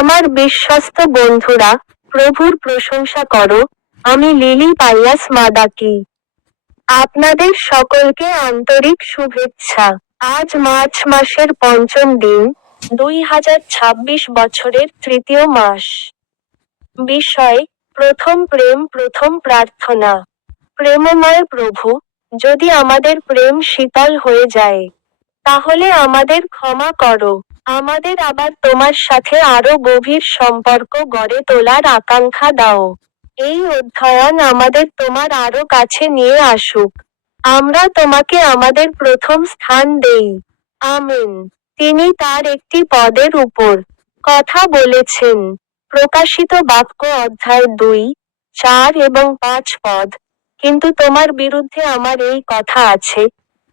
আমার বিশ্বস্ত বন্ধুরা, প্রভুর প্রশংসা করো। আমি লিলি পাইয়াস মাদাকি। আপনাদের সকলকে আন্তরিক শুভেচ্ছা। আজ মার্চ মাসের ৫ম দিন, ২০২৬ বছরের ৩য় মাস। বিষয়: প্রথম প্রেম, প্রথম প্রার্থনা। প্রেমময় প্রভু, যদি আমাদের প্রেম শীতল হয়ে যায়, তাহলে আমাদের ক্ষমা করো। আমাদের আবার তোমার সাথে আরো গভীর সম্পর্ক গড়ে তোলার আকাঙ্ক্ষা দাও। এই অধ্যয়ন আমাদের তোমার আরো কাছে নিয়ে আসুক। আমরা তোমাকে আমাদের প্রথম স্থান দেই। আমেন। তিনি তার একটি পদের উপর কথা বলেছেন। প্রকাশিত বাক্য অধ্যায় ২, ৪ এবং ৫ পদ। কিন্তু তোমার বিরুদ্ধে আমার এই কথা আছে,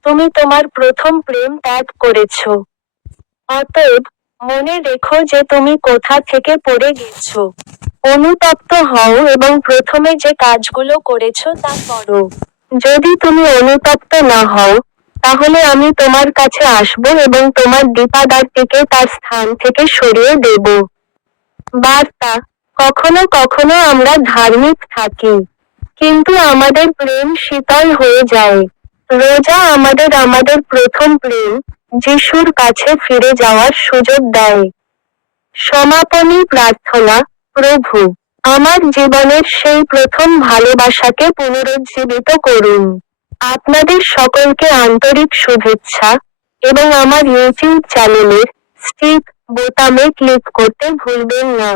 তুমি তোমার প্রথম প্রেম ত্যাগ করেছ। অতএব, মনে রেখো যে তুমি কোথা থেকে পড়ে গেছ। অনুতপ্ত হও এবং প্রথমে যে কাজগুলো করেছ তা করো। যদি তুমি অনুতপ্ত না হও, তাহলে আমি তোমার কাছে আসব এবং তোমার দীপাদারটিকে তার স্থান থেকে সরিয়ে দেব। বার্তা: কখনো কখনো আমরা ধার্মিক থাকি, কিন্তু আমাদের প্রেম শীতল হয়ে যায়। রোজা আমাদের আমাদের প্রথম প্রেম, যিশুর কাছে ফিরে যাওয়ার সুযোগ দেয়। সমাপনী প্রার্থনা: প্রভু, আমার জীবনের সেই প্রথম ভালোবাসাকে পুনরুজ্জীবিত করুন। আপনাদের সকলকে আন্তরিক শুভেচ্ছা, এবং আমার ইউটিউব চ্যানেলের স্টিক বোতামে ক্লিক করতে ভুলবেন না।